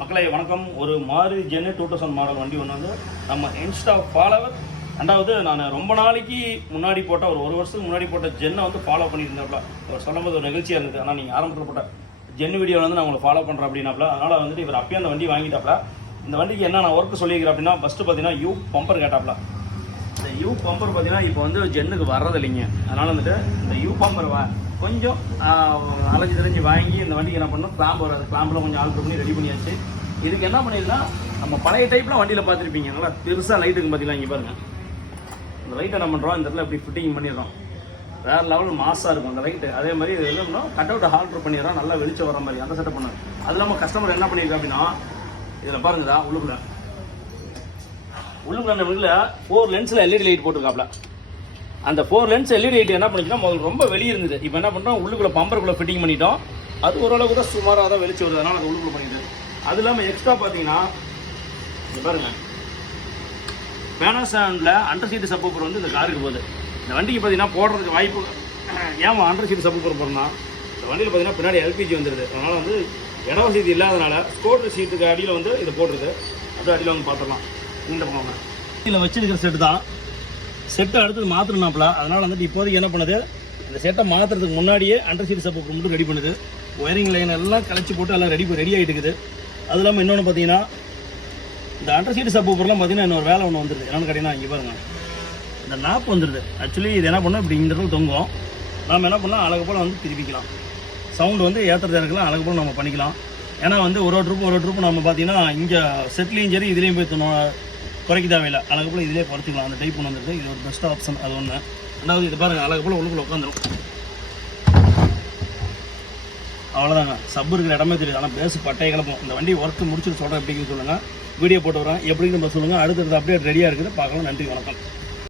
மக்களை வணக்கம். ஒரு மாறு ஜென்னு 2000 மாடல் வண்டி ஒன்று வந்து நம்ம இன்ஸ்டா ஃபாலோவர். ரெண்டாவது நான் ரொம்ப நாளைக்கு முன்னாடி போட்ட ஒரு வருஷத்துக்கு முன்னாடி போட்ட ஜென்னை வந்து ஃபாலோ பண்ணியிருந்தாப்புல. அவர் சொல்லும்போது ஒரு நிகழ்ச்சியாக இருந்தது. ஆனால் நீங்கள் ஆரம்பத்தில் போட்ட ஜென்னு வீடியோவில் வந்து நான் உங்களை ஃபாலோ பண்ணுறேன் அப்படின்னாப்புல. அதனால் வந்துட்டு இவர் அப்பயே அந்த வண்டி வாங்கிட்டாப்புல. இந்த வண்டிக்கு என்ன நான் ஒர்க்கு சொல்லியிருக்கிறேன் அப்படின்னா, ஃபஸ்ட்டு பார்த்தீங்கன்னா யூ பம்பர் கேட்டாப்புல. இந்த யூ பம்பர் பார்த்தீங்கன்னா இப்போ வந்து ஜென்னுக்கு வர்றது இல்லைங்க. அதனால் வந்துட்டு இந்த யூ பம்பர் கொஞ்சம் அலைஞ்சு தெரிஞ்சு வாங்கி இந்த வண்டிக்கு என்ன பண்ணணும், கிளாம்பு வராது, கிளாம்பில் கொஞ்சம் ஆல்ட்ரு பண்ணி ரெடி பண்ணியாச்சு. இதுக்கு என்ன பண்ணியிருந்தா, நம்ம பழைய டைப்பில் வண்டியில் பார்த்துருப்பீங்க, நல்லா பெருசாக லைட்டுக்கு பார்த்தீங்கன்னா இங்கே பாருங்கள். இந்த லைட் என்ன பண்ணுறோம், இந்த இடத்துல இப்படி ஃபிட்டிங் பண்ணிடுறோம். வேறு லெவல் மாசாக இருக்கும் அந்த லைட்டு. அதே மாதிரி இது என்ன கட் அவுட் ஆல்ட்ரு பண்ணிடுறோம், நல்லா வெளிச்சம் வர மாதிரி அந்த செட்டப் பண்ணுறோம். அது இல்லாமல் கஸ்டமர் என்ன பண்ணியிருக்கா அப்படின்னா, இதில் பாருங்கதா உள்ளுக்குள்ள அந்த வீட்டில் 4 லென்ஸில் எல்இடி லைட் போட்டிருக்காப்ல. அந்த 4 லென்ஸ் எல்இடி லைட் என்ன பண்ணிச்சுன்னா, முதல்ல ரொம்ப வெளியே இருந்தது. இப்போ என்ன பண்ணுறோம், உள்ளுக்குள்ளே பம்பருக்குள்ளே ஃபிட்டிங் பண்ணிட்டோம். அது ஓரளவு கூட சுமாராக தான் வெளிச்சு வருது. அதனால் அது உள்ளுக்குள்ளே பண்ணிட்டு, அது இல்லாமல் எக்ஸ்ட்ரா பார்த்தீங்கன்னா இது பாருங்கள், பேனாசானில் அண்டர் சீட்டு சப்போப்பர் வந்து இந்த காருக்கு போகுது. இந்த வண்டிக்கு பார்த்தீங்கன்னா போடுறதுக்கு வாய்ப்பு. ஏன் அண்டர் சீட்டு சப்போப்பர் போகிறோம்னா, இந்த வண்டியில் பார்த்தீங்கன்னா பின்னாடி எல்பிஜி வந்துடுது. அதனால் வந்து இட வசதி இல்லாதனால ஸ்கோட்டர் சீட்டுக்கு அடியில் வந்து இதை போடுறது. அது அடியில் வந்து பார்த்துடலாம். இந்த போங்க இதில் வச்சிருக்கிற செட்டு தான். செட்டை அடுத்தது மாற்றணும்னாப்ல. அதனால் வந்துட்டு இப்போதைக்கு என்ன பண்ணுது, இந்த செட்டை மாற்றுறதுக்கு முன்னாடியே அண்டர் சீட் சப்போர்ட் மட்டும் ரெடி பண்ணுது. ஒயரிங் லைன் எல்லாம் கழிச்சு போட்டு எல்லாம் ரெடி ஆகிட்டு இருக்குது. அது இல்லாமல் இன்னொன்று பார்த்தீங்கன்னா, இந்த அண்டர் சீட் சப்போர்ட்லாம் பார்த்தீங்கன்னா இன்னொரு வேலை ஒன்று வந்துடுது. என்னென்னு கேட்டிங்கன்னா, இங்கே பாருங்கள், இந்த நாப் வந்துடுது. ஆக்சுவலி இது என்ன பண்ணோம், இப்படி இந்த இடத்துல தொங்கும். நம்ம என்ன பண்ணலாம், அழகு போல் வந்து திருப்பிக்கலாம். சவுண்டு வந்து ஏற்றுறது இறக்கலாம், அழகு போல் நம்ம பண்ணிக்கலாம். ஏன்னா வந்து ஒரு ட்ரூப்பு நம்ம பார்த்தீங்கன்னா இங்கே செட்லேயும் சரி இதுலேயும் போய் குறைக்க தேவையில்லை. அழகு போல் இதிலே குறைச்சிக்கலாம். அந்த டைப் ஒன்று வந்துருக்கு. இது ஒரு பெஸ்ட் ஆப்ஷன். அது ஒன்று. ரெண்டாவது இது பாருங்கள், அழகு போல் உள்ளுக்குள்ள உட்காந்துரும். அவ்வளோதாங்க. சப்பு இருக்கிற இடமே தெரியுது. ஆனால் பேஸ் பட்டையை கிளப்போம். இந்த வண்டி ஒர்க்கு முடிச்சுட்டு சொல்கிறேன் எப்படின்னு சொல்லுங்கள். வீடியோ போட்டு வரேன் எப்படின்னு நம்ம சொல்லுங்கள். அடுத்தது அப்டேட் ரெடியாக இருக்குது, பார்க்கலாம். நன்றி, வணக்கம்.